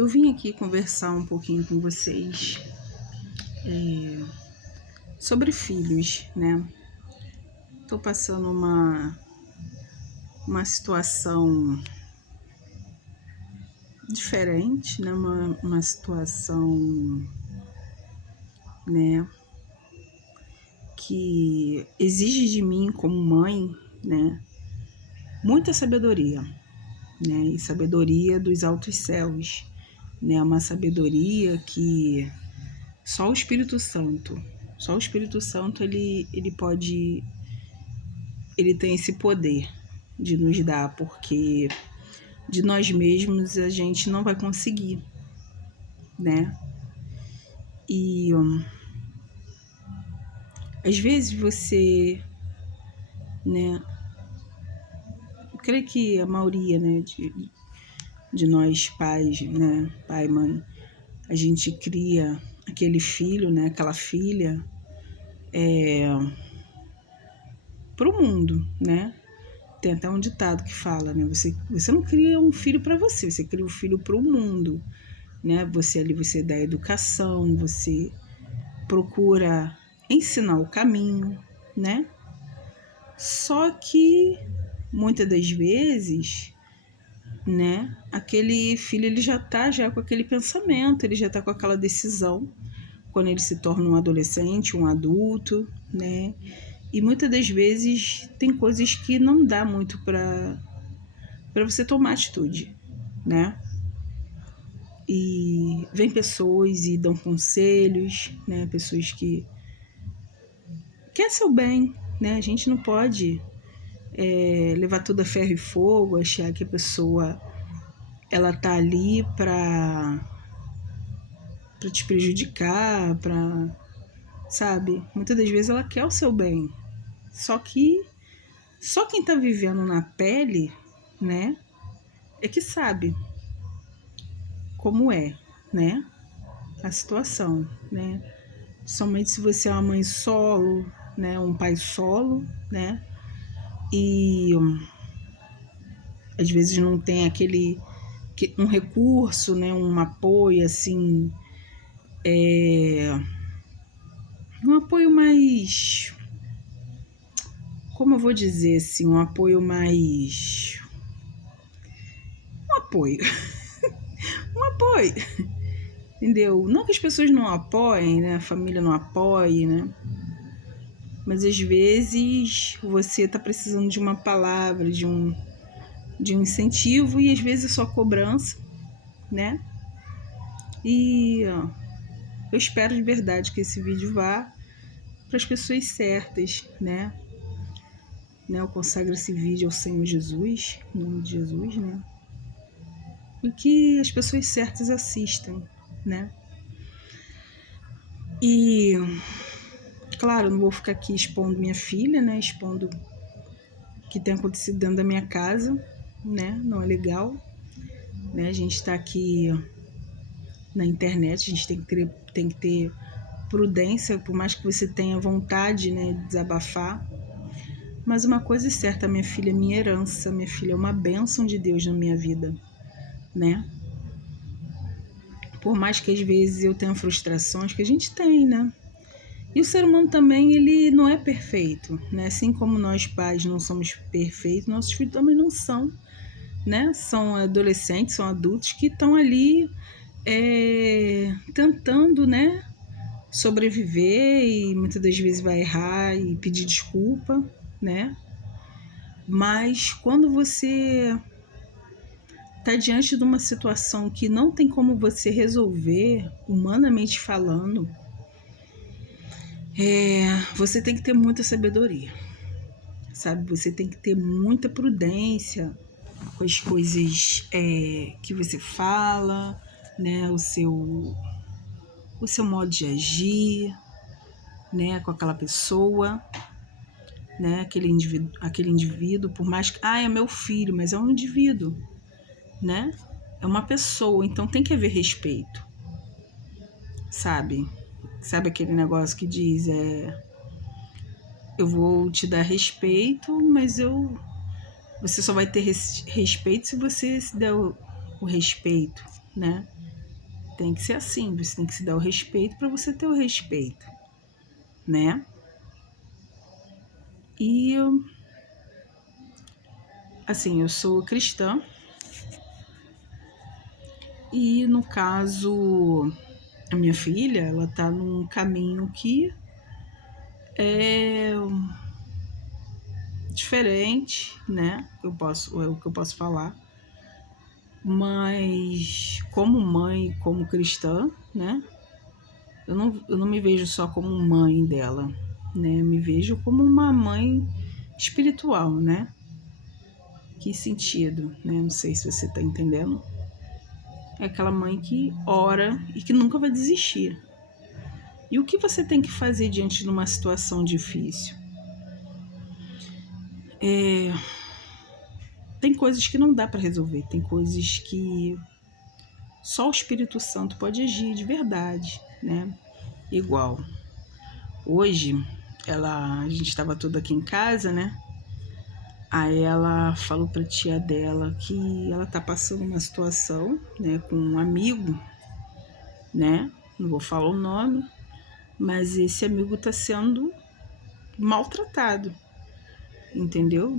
Eu vim aqui conversar um pouquinho com vocês sobre filhos, né? Tô passando uma situação diferente, né? Uma situação, né, que exige de mim como mãe, né, muita sabedoria, né? E sabedoria dos altos céus, né? Uma sabedoria que só o Espírito Santo ele pode, ele tem esse poder de nos dar, porque de nós mesmos a gente não vai conseguir, né? E às vezes você, né, eu creio que a maioria, né, de nós pais, né, pai, mãe, a gente cria aquele filho, né, aquela filha pro mundo, né? Tem até um ditado que fala, né? Você não cria um filho para você, você cria um filho para o mundo, né? Você dá educação, você procura ensinar o caminho, né? Só que muitas das vezes, né? Aquele filho ele já tá com aquele pensamento, ele já tá com aquela decisão quando ele se torna um adolescente, um adulto, né? E muitas das vezes tem coisas que não dá muito para você tomar atitude, né? E vem pessoas e dão conselhos, né? Pessoas que querem seu bem, né? A gente não pode levar tudo a ferro e fogo, achar que a pessoa ela tá ali para te prejudicar, para, sabe? Muitas das vezes ela quer o seu bem. Só que só quem tá vivendo na pele, né, é que sabe como é, né, a situação, né? Somente se você é uma mãe solo, né, um pai solo, né, e às vezes não tem um recurso, né, um apoio assim, um apoio mais, como eu vou dizer assim, um apoio, um apoio, entendeu? Não que as pessoas não apoiem, né, a família não apoie, né, mas às vezes você tá precisando de uma palavra, de um incentivo, e às vezes é só cobrança, né? E eu espero de verdade que esse vídeo vá para as pessoas certas, né? Eu consagro esse vídeo ao Senhor Jesus, em nome de Jesus, né? E que as pessoas certas assistam, né? E, claro, eu não vou ficar aqui expondo minha filha, né? Expondo o que tem acontecido dentro da minha casa, né? Não é legal, né? A gente está aqui na internet, a gente tem que ter prudência, por mais que você tenha vontade, né, de desabafar. Mas uma coisa é certa, minha filha é minha herança, minha filha é uma bênção de Deus na minha vida, né? Por mais que às vezes eu tenha frustrações, que a gente tem, né? E o ser humano também, ele não é perfeito, né? Assim como nós pais não somos perfeitos, nossos filhos também não são, né? São adolescentes, são adultos que estão ali tentando, né, sobreviver, e muitas das vezes vai errar e pedir desculpa, né? Mas quando você tá diante de uma situação que não tem como você resolver, humanamente falando, você tem que ter muita sabedoria, sabe? Você tem que ter muita prudência com as coisas que você fala, né? O seu modo de agir, né? Com aquela pessoa, né? Aquele indivíduo, por mais que é meu filho, mas é um indivíduo, né? É uma pessoa, então tem que haver respeito, sabe? Sabe aquele negócio que diz, eu vou te dar respeito, mas você só vai ter respeito se você se der o respeito, né? Tem que ser assim, você tem que se dar o respeito para você ter o respeito, né? E, assim, eu sou cristã e, no caso, a minha filha, ela tá num caminho que é diferente, né? É o que eu posso falar. Mas, como mãe, como cristã, né? Eu não me vejo só como mãe dela, né? Eu me vejo como uma mãe espiritual, né? Que sentido, né? Não sei se você tá entendendo. É aquela mãe que ora e que nunca vai desistir. E o que você tem que fazer diante de uma situação difícil? Tem coisas que não dá para resolver, tem coisas que só o Espírito Santo pode agir de verdade, né? Igual, hoje, a gente estava toda aqui em casa, né? Aí ela falou pra tia dela que ela tá passando uma situação, né, com um amigo, né? Não vou falar o nome, mas esse amigo tá sendo maltratado, entendeu?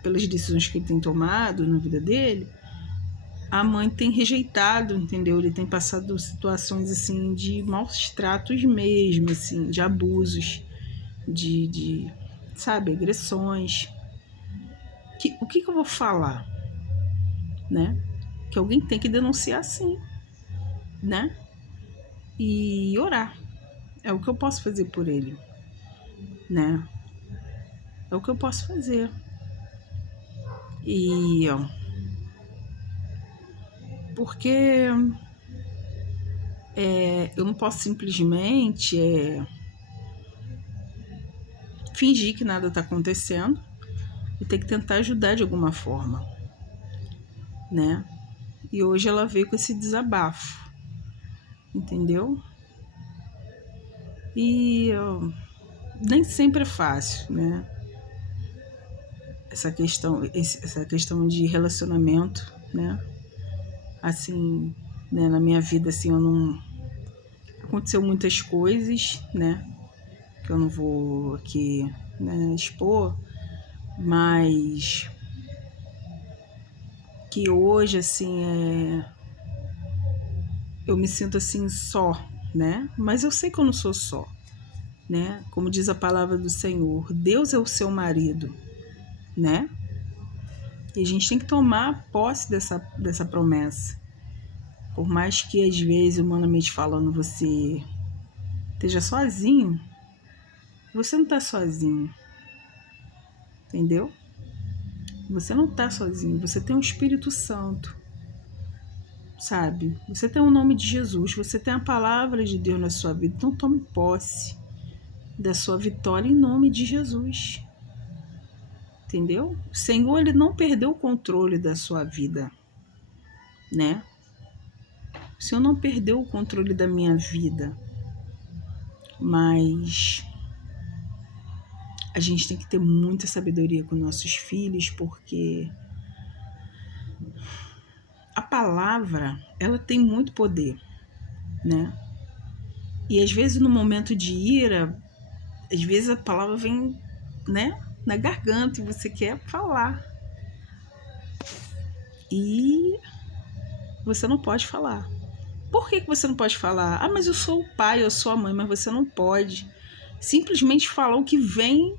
Pelas decisões que ele tem tomado na vida dele, a mãe tem rejeitado, entendeu? Ele tem passado situações assim de maus tratos mesmo, assim, de abusos, de sabe, agressões. O que eu vou falar, né? Que alguém tem que denunciar sim, né? E orar. É o que eu posso fazer por ele, né? É o que eu posso fazer. E porque eu não posso simplesmente fingir que nada está acontecendo e ter que tentar ajudar de alguma forma, né? E hoje ela veio com esse desabafo, entendeu? E nem sempre é fácil, né? Essa questão de relacionamento, né? Assim, né, na minha vida, assim, aconteceu muitas coisas, né? Que eu não vou aqui, né, expor, mas que hoje, assim, eu me sinto assim só, né? Mas eu sei que eu não sou só, né? Como diz a palavra do Senhor, Deus é o seu marido, né? E a gente tem que tomar posse dessa promessa. Por mais que às vezes, humanamente falando, você esteja sozinho, você não está sozinho, entendeu? Você não está sozinho, você tem o Espírito Santo, sabe? Você tem o nome de Jesus, você tem a palavra de Deus na sua vida, então tome posse da sua vitória em nome de Jesus, entendeu? O Senhor, ele não perdeu o controle da sua vida, né? O Senhor não perdeu o controle da minha vida, mas a gente tem que ter muita sabedoria com nossos filhos, porque a palavra, ela tem muito poder, né? E às vezes no momento de ira, às vezes a palavra vem, né, na garganta e você quer falar. E você não pode falar. Por que você não pode falar? Ah, mas eu sou o pai, eu sou a mãe, mas você não pode simplesmente falar o que vem.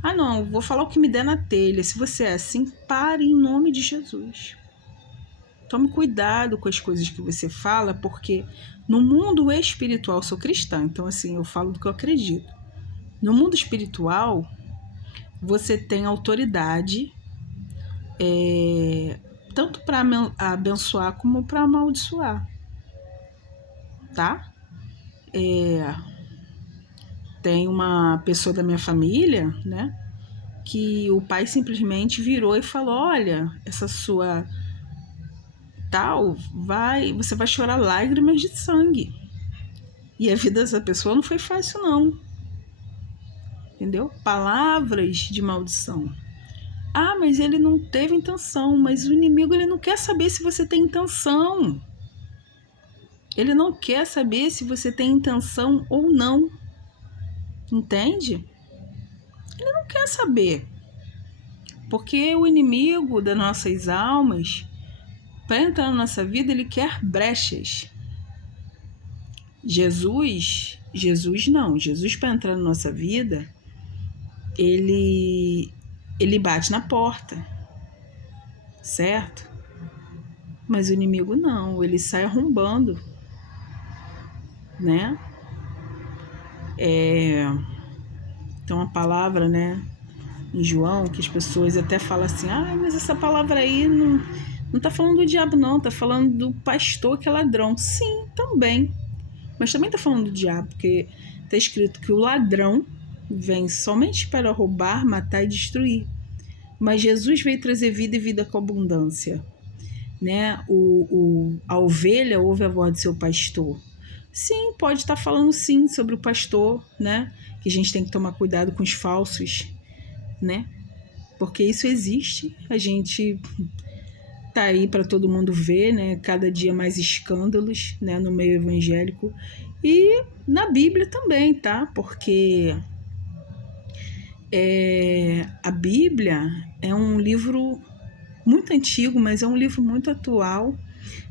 Ah, não, vou falar o que me der na telha. Se você é assim, pare em nome de Jesus. Tome cuidado com as coisas que você fala, porque no mundo espiritual, eu sou cristã, então assim, eu falo do que eu acredito. No mundo espiritual, você tem autoridade tanto para abençoar como para amaldiçoar, tá? Tem uma pessoa da minha família, né, que o pai simplesmente virou e falou: olha, essa sua tal, você vai chorar lágrimas de sangue. E a vida dessa pessoa não foi fácil, não. Entendeu? Palavras de maldição. Ah, mas ele não teve intenção. Mas o inimigo, ele não quer saber se você tem intenção. Ele não quer saber se você tem intenção ou não. Entende? Ele não quer saber. Porque o inimigo das nossas almas, para entrar na nossa vida, ele quer brechas. Jesus não. Jesus, para entrar na nossa vida, ele bate na porta, certo? Mas o inimigo não, ele sai arrombando, né? Tem uma palavra, né, em João, que as pessoas até falam assim, mas essa palavra aí não tá falando do diabo não, tá falando do pastor que é ladrão. Sim, também. Mas também tá falando do diabo, porque tá escrito que o ladrão vem somente para roubar, matar e destruir. Mas Jesus veio trazer vida e vida com abundância, né? A ovelha ouve a voz do seu pastor. Sim, pode estar falando sim sobre o pastor, né? Que a gente tem que tomar cuidado com os falsos, né? Porque isso existe, a gente tá aí para todo mundo ver, né? Cada dia mais escândalos, né? No meio evangélico e na Bíblia também, tá? Porque a Bíblia é um livro muito antigo, mas é um livro muito atual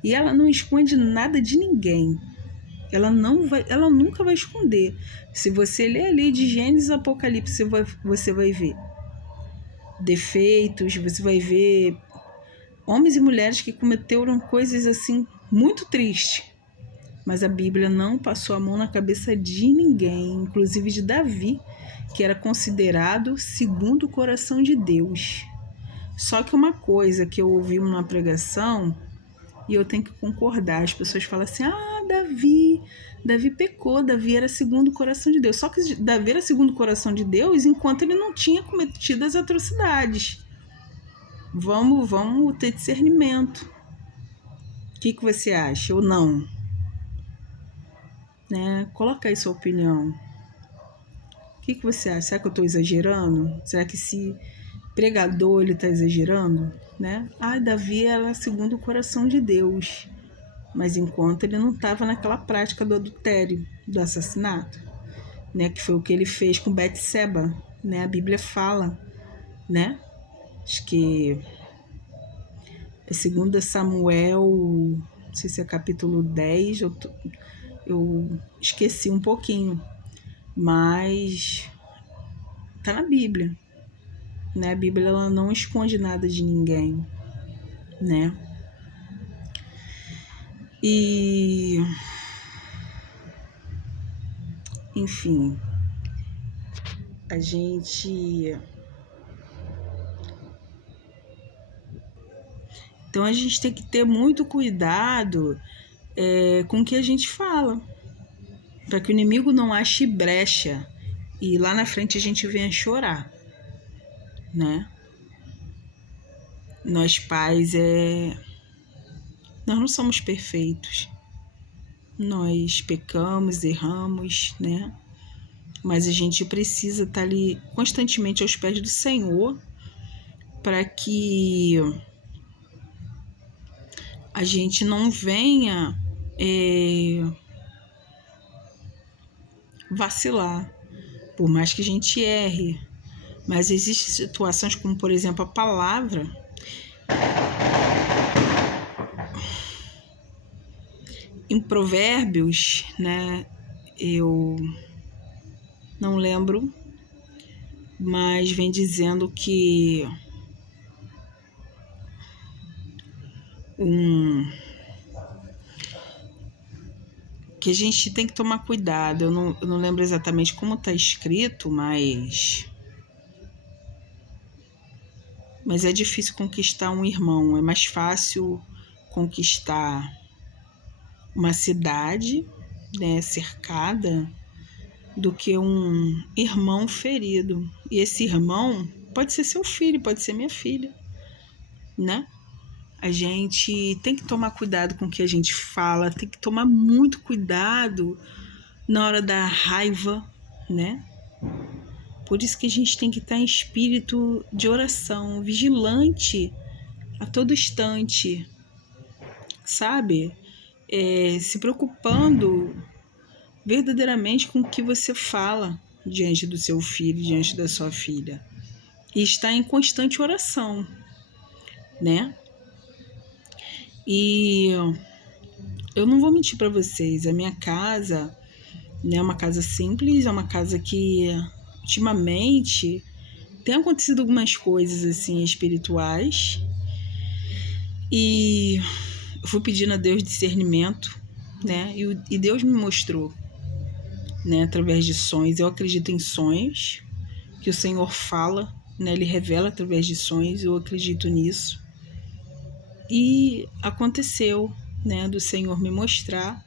e ela não esconde nada de ninguém. Ela nunca vai esconder. Se você ler ali de Gênesis a Apocalipse, você vai ver defeitos, você vai ver homens e mulheres que cometeram coisas assim muito tristes. Mas a Bíblia não passou a mão na cabeça de ninguém, inclusive de Davi, que era considerado segundo o coração de Deus. Só que uma coisa que eu ouvi numa pregação, e eu tenho que concordar, as pessoas falam assim, Davi pecou, Davi era segundo o coração de Deus. Só que Davi era segundo o coração de Deus enquanto ele não tinha cometido as atrocidades. Vamos ter discernimento. O que você acha ou não? Né? Coloca aí sua opinião. O que você acha? Será que eu estou exagerando? Será que esse pregador ele está exagerando? Né? Davi era segundo o coração de Deus. Mas enquanto ele não estava naquela prática do adultério, do assassinato, né? Que foi o que ele fez com Betseba, né? A Bíblia fala, né? Acho que é 2 Samuel, não sei se é capítulo 10, eu esqueci um pouquinho, mas tá na Bíblia, né? A Bíblia ela não esconde nada de ninguém, né? E enfim, a gente tem que ter muito cuidado com o que a gente fala, para que o inimigo não ache brecha e lá na frente a gente venha chorar, né? Nós pais nós não somos perfeitos, nós pecamos, erramos, né? Mas a gente precisa estar ali constantemente aos pés do Senhor para que a gente não venha vacilar, por mais que a gente erre. Mas existem situações como, por exemplo, a palavra. Em Provérbios, né, eu não lembro, mas vem dizendo que que a gente tem que tomar cuidado. Eu não lembro exatamente como está escrito, mas é difícil conquistar um irmão. É mais fácil conquistar uma cidade, né, cercada, do que um irmão ferido. E esse irmão pode ser seu filho, pode ser minha filha, né? A gente tem que tomar cuidado com o que a gente fala, tem que tomar muito cuidado na hora da raiva, né? Por isso que a gente tem que estar em espírito de oração, vigilante a todo instante, sabe? se preocupando verdadeiramente com o que você fala diante do seu filho, diante da sua filha. E está em constante oração, né? E eu não vou mentir para vocês, a minha casa, né, é uma casa simples, é uma casa que ultimamente tem acontecido algumas coisas assim espirituais, e eu fui pedindo a Deus discernimento, né? E Deus me mostrou, né, através de sonhos. Eu acredito em sonhos que o Senhor fala, né? Ele revela através de sonhos. Eu acredito nisso. E aconteceu, né, do Senhor me mostrar,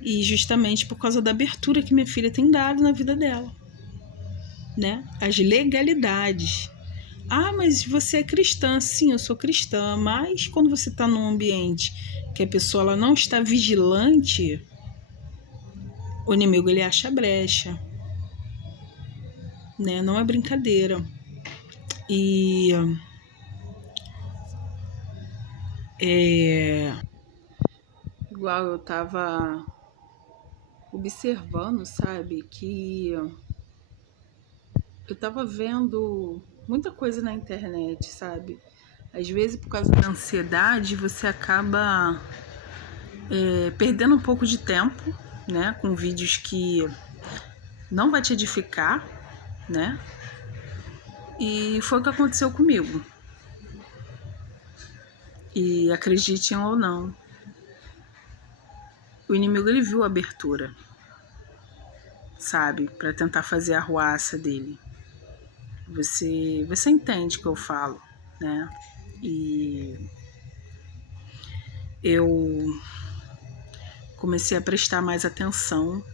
e justamente por causa da abertura que minha filha tem dado na vida dela, né? As legalidades. Ah, mas você é cristã. Sim, eu sou cristã, mas quando você está num ambiente que a pessoa ela não está vigilante, o inimigo ele acha brecha, né? Não é brincadeira. E igual eu tava observando, sabe, que eu tava vendo muita coisa na internet, sabe? Às vezes, por causa da ansiedade, você acaba perdendo um pouco de tempo, né? Com vídeos que não vai te edificar, né? E foi o que aconteceu comigo. E acreditem ou não, o inimigo ele viu a abertura, sabe? Para tentar fazer a arruaça dele. Você entende o que eu falo, né? E eu comecei a prestar mais atenção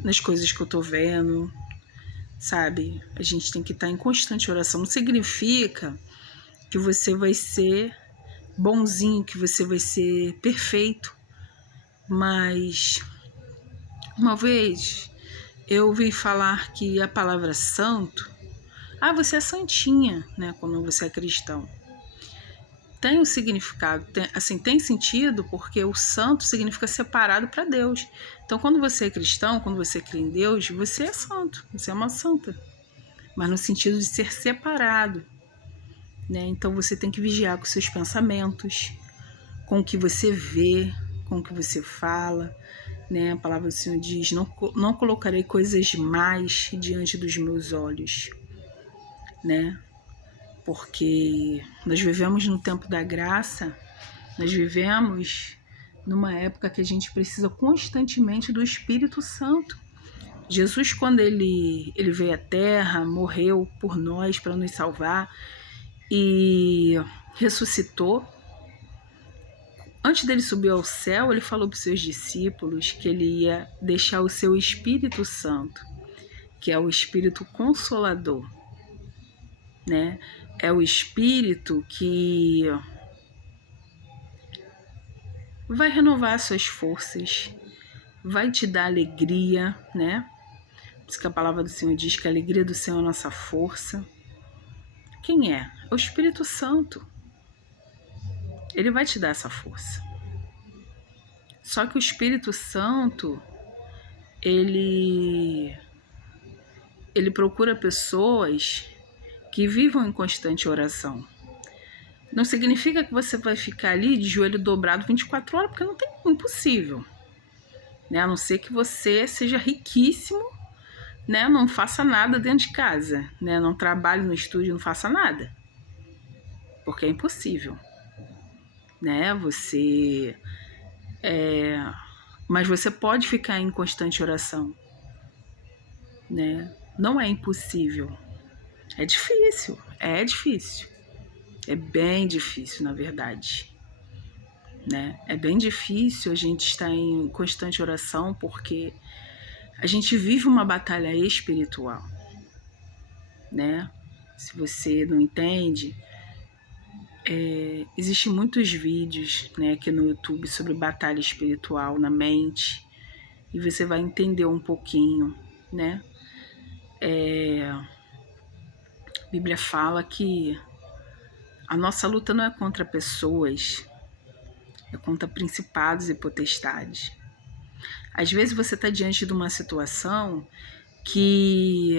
nas coisas que eu tô vendo, sabe? A gente tem que estar em constante oração. Não significa que você vai ser bonzinho, que você vai ser perfeito, mas uma vez eu ouvi falar que a palavra santo, você é santinha, né? Quando você é cristão. Tem um significado, tem sentido, porque o santo significa separado para Deus. Então, quando você é cristão, quando você crê em Deus, você é santo, você é uma santa, mas no sentido de ser separado, né? Então, você tem que vigiar com seus pensamentos, com o que você vê, com o que você fala, né? A palavra do Senhor diz: não colocarei coisas mais diante dos meus olhos, né? Porque nós vivemos no tempo da graça, nós vivemos numa época que a gente precisa constantemente do Espírito Santo. Jesus, quando ele veio à Terra, morreu por nós para nos salvar e ressuscitou. Antes dele subir ao céu, ele falou para os seus discípulos que ele ia deixar o seu Espírito Santo, que é o Espírito Consolador, né? É o Espírito que vai renovar suas forças, vai te dar alegria, né? Por isso que a palavra do Senhor diz que a alegria do Senhor é a nossa força. Quem é? É o Espírito Santo. Ele vai te dar essa força. Só que o Espírito Santo, ele procura pessoas que vivam em constante oração. Não significa que você vai ficar ali de joelho dobrado 24 horas, porque não tem, impossível. Né? A não ser que você seja riquíssimo, né? Não faça nada dentro de casa, né? Não trabalhe no estúdio, não faça nada. Porque é impossível. Né? Mas você pode ficar em constante oração. Né? Não é impossível. É difícil. É bem difícil, na verdade. Né? É bem difícil a gente estar em constante oração, porque a gente vive uma batalha espiritual, né? Se você não entende, existem muitos vídeos, né, aqui no YouTube sobre batalha espiritual na mente, e você vai entender um pouquinho, né? A Bíblia fala que a nossa luta não é contra pessoas, é contra principados e potestades. Às vezes você está diante de uma situação que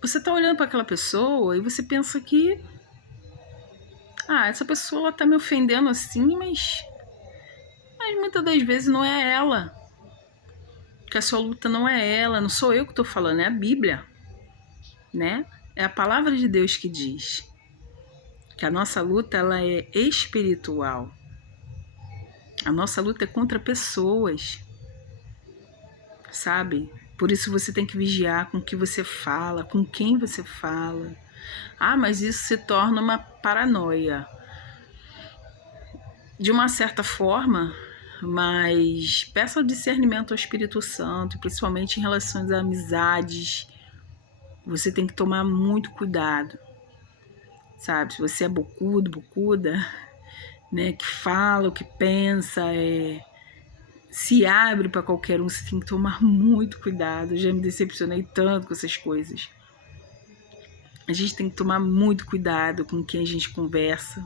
você está olhando para aquela pessoa e você pensa que essa pessoa está me ofendendo assim, mas muitas das vezes não é ela. Que a sua luta não é ela, não sou eu que estou falando, é a Bíblia, né? É a palavra de Deus que diz que a nossa luta ela é espiritual. A nossa luta é contra pessoas, sabe? Por isso você tem que vigiar com o que você fala, com quem você fala. Mas isso se torna uma paranoia. De uma certa forma, mas peça o discernimento ao Espírito Santo, principalmente em relação às amizades. Você tem que tomar muito cuidado, sabe? Se você é bocudo, bocuda, né, que fala o que pensa, se abre para qualquer um, você tem que tomar muito cuidado. Eu já me decepcionei tanto com essas coisas. A gente tem que tomar muito cuidado com quem a gente conversa.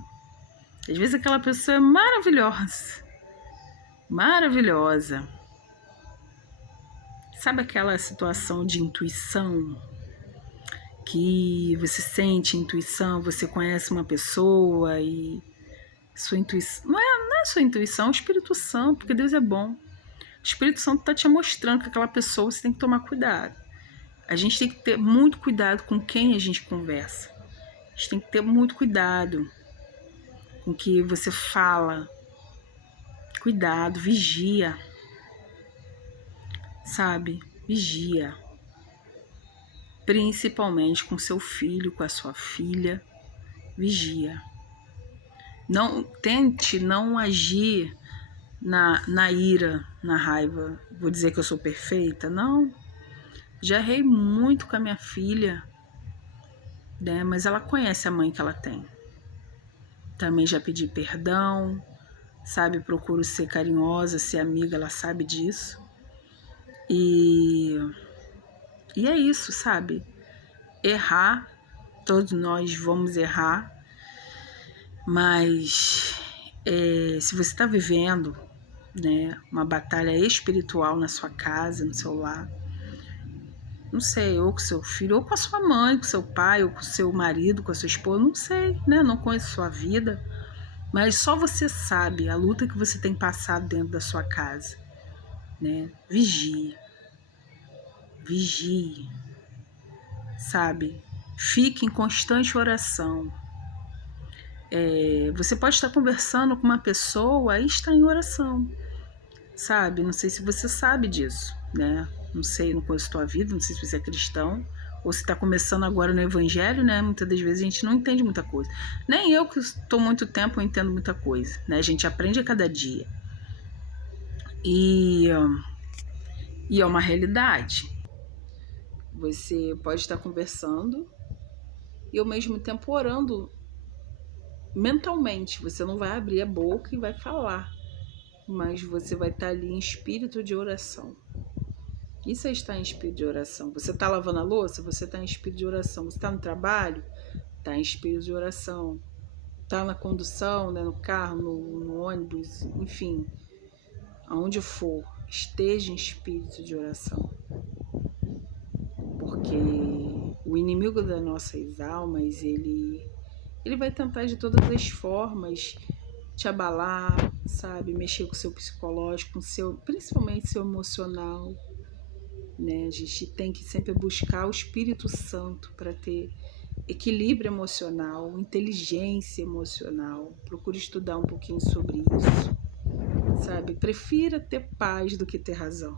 Às vezes aquela pessoa é maravilhosa, maravilhosa. Sabe aquela situação de intuição? Que você sente intuição, você conhece uma pessoa e sua intuição... Não é sua intuição, é o Espírito Santo, porque Deus é bom. O Espírito Santo está te mostrando que aquela pessoa você tem que tomar cuidado. A gente tem que ter muito cuidado com quem a gente conversa. A gente tem que ter muito cuidado com o que você fala. Cuidado, vigia. Sabe? Vigia. Principalmente com seu filho, com a sua filha. Vigia. Não tente não agir na ira, na raiva. Vou dizer que eu sou perfeita? Não. Já errei muito com a minha filha, né? Mas ela conhece a mãe que ela tem. Também já pedi perdão, sabe? Procuro ser carinhosa, ser amiga, ela sabe disso. E é isso, sabe? Errar, todos nós vamos errar, mas se você está vivendo, né, uma batalha espiritual na sua casa, no seu lar, não sei, ou com seu filho, ou com a sua mãe, com seu pai, ou com seu marido, com a sua esposa, não sei, né? Não conheço sua vida, mas só você sabe a luta que você tem passado dentro da sua casa, né? Vigie, vigie, sabe? Fique em constante oração. Você pode estar conversando com uma pessoa e está em oração, sabe? Não sei se você sabe disso, né? Não sei, não conheço tua vida, não sei se você é cristão ou se está começando agora no evangelho, né? Muitas das vezes a gente não entende muita coisa. Nem eu que estou muito tempo eu entendo muita coisa, né? A gente aprende a cada dia. E é uma realidade. Você pode estar conversando e ao mesmo tempo orando mentalmente. Você não vai abrir a boca e vai falar, mas você vai estar ali em espírito de oração. Isso é estar em espírito de oração. Você está lavando a louça? Você está em espírito de oração. Você está no trabalho? Está em espírito de oração. Está na condução, né, no carro, no ônibus, enfim, aonde for, esteja em espírito de oração. Porque o inimigo das nossas almas, ele vai tentar de todas as formas te abalar, sabe? Mexer com o seu psicológico, com seu, principalmente seu emocional. Né? A gente tem que sempre buscar o Espírito Santo para ter equilíbrio emocional, inteligência emocional. Procure estudar um pouquinho sobre isso, sabe? Prefira ter paz do que ter razão.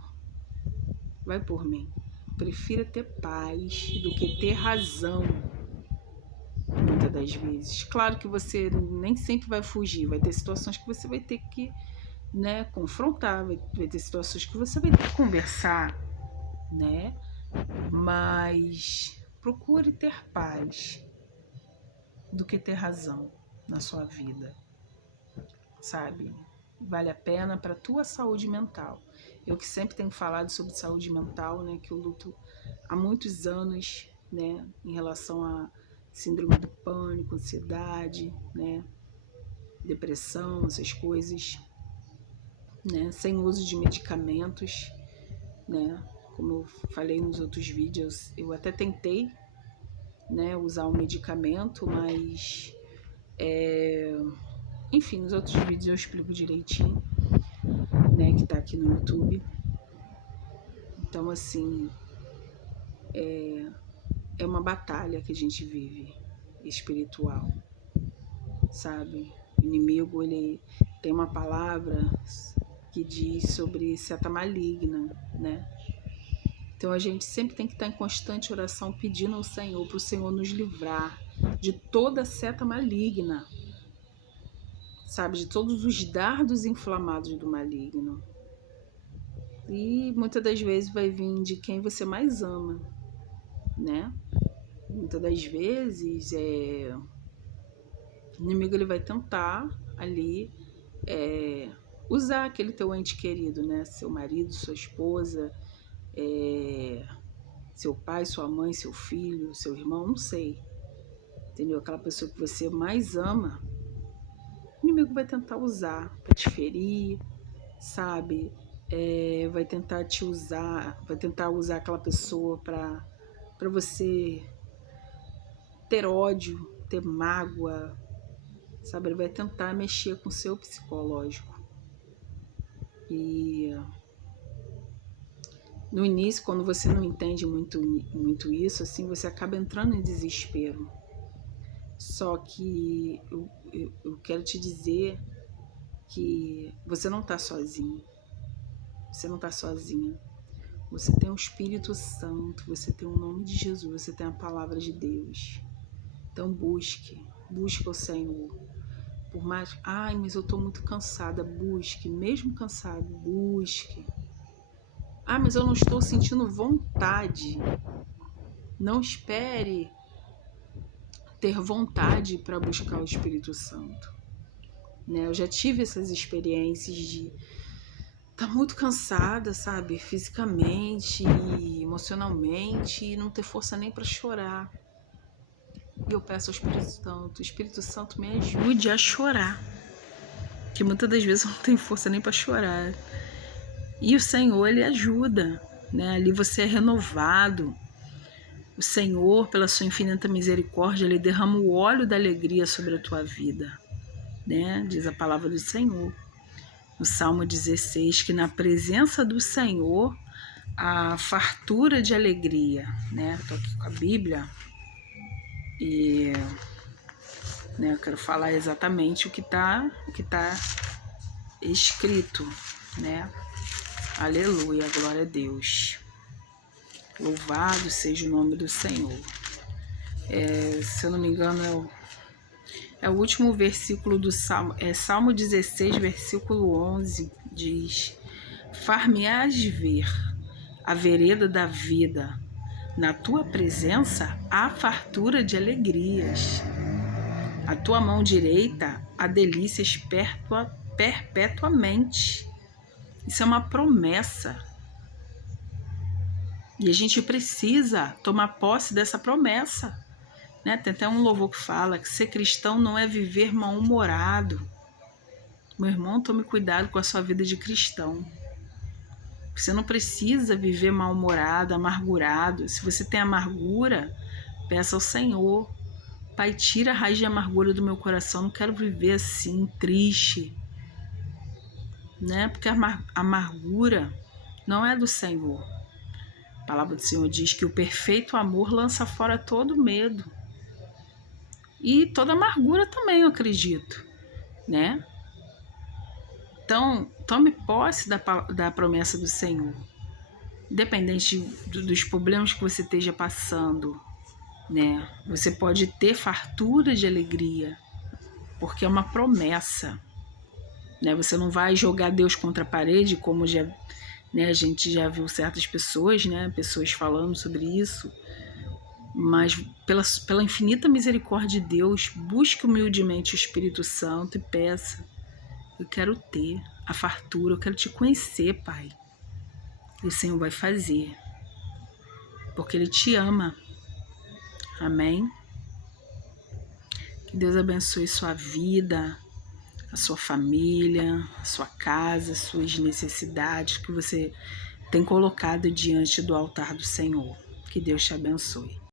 Vai por mim. Prefira ter paz do que ter razão, muitas das vezes. Claro que você nem sempre vai fugir, vai ter situações que você vai ter que, né, confrontar, vai ter situações que você vai ter que conversar, né? Mas procure ter paz do que ter razão na sua vida, sabe? Vale a pena para a tua saúde mental. Eu que sempre tenho falado sobre saúde mental, né? Que eu luto há muitos anos, né? Em relação a síndrome do pânico, ansiedade, né? depressão, essas coisas, né? Sem uso de medicamentos, né? Como eu falei nos outros vídeos, eu até tentei, né, usar um medicamento, mas enfim, nos outros vídeos eu explico direitinho, né, que tá aqui no YouTube. Então, assim, é uma batalha que a gente vive, espiritual, sabe? O inimigo, ele tem uma palavra que diz sobre seta maligna, né? Então a gente sempre tem que estar em constante oração pedindo ao Senhor, para o Senhor nos livrar de toda seta maligna, sabe? De todos os dardos inflamados do maligno. E muitas das vezes vai vir de quem você mais ama, né? Muitas das vezes o inimigo, ele vai tentar ali usar aquele teu ente querido, né? Seu marido, sua esposa, seu pai, sua mãe, seu filho, seu irmão, não sei. Entendeu? Aquela pessoa que você mais ama, o inimigo vai tentar usar para te ferir, sabe? Vai tentar te usar, vai tentar usar aquela pessoa para você ter ódio, ter mágoa, sabe? Ele vai tentar mexer com o seu psicológico. E no início, quando você não entende muito isso, assim, você acaba entrando em desespero. Só que eu quero te dizer que você não está sozinho. Você não está sozinha. Você tem o Espírito Santo, você tem o nome de Jesus, você tem a palavra de Deus. Então busque o Senhor. Por mais, mas eu estou muito cansada, busque, mesmo cansado, busque. Mas eu não estou sentindo vontade. Não espere ter vontade para buscar o Espírito Santo, né? Eu já tive essas experiências de estar muito cansada, sabe? Fisicamente e emocionalmente, e não ter força nem para chorar. E eu peço ao Espírito Santo, o Espírito Santo me ajude a chorar, que muitas das vezes eu não tenho força nem para chorar. E o Senhor, ele ajuda, né? Ali você é renovado. O Senhor, pela sua infinita misericórdia, ele derrama o óleo da alegria sobre a tua vida, né? Diz a palavra do Senhor no Salmo 16, que na presença do Senhor há fartura de alegria, né? Estou aqui com a Bíblia e, né, eu quero falar exatamente o que tá escrito, né? Aleluia, glória a Deus. Louvado seja o nome do Senhor. Se eu não me engano, é o último versículo do Salmo, Salmo 16, versículo 11, diz: Far-me-ás ver a vereda da vida, na tua presença há fartura de alegrias. A tua mão direita há delícias perpetuamente. Isso é uma promessa. E a gente precisa tomar posse dessa promessa, né? Tem até um louvor que fala que ser cristão não é viver mal-humorado. Meu irmão, tome cuidado com a sua vida de cristão. Você não precisa viver mal-humorado, amargurado. Se você tem amargura, peça ao Senhor: Pai, tira a raiz de amargura do meu coração. Não quero viver assim, triste, né? Porque a amargura não é do Senhor. A palavra do Senhor diz que o perfeito amor lança fora todo medo. E toda amargura também, eu acredito, né? Então, tome posse da promessa do Senhor. Independente dos problemas que você esteja passando, né? Você pode ter fartura de alegria, porque é uma promessa, né? Você não vai jogar Deus contra a parede, como já, né, a gente já viu certas pessoas, né? Pessoas falando sobre isso. Mas pela infinita misericórdia de Deus, busque humildemente o Espírito Santo e peça: eu quero ter a fartura, eu quero te conhecer, Pai. E o Senhor vai fazer, porque Ele te ama. Amém? Que Deus abençoe sua vida, a sua família, a sua casa, suas necessidades que você tem colocado diante do altar do Senhor. Que Deus te abençoe.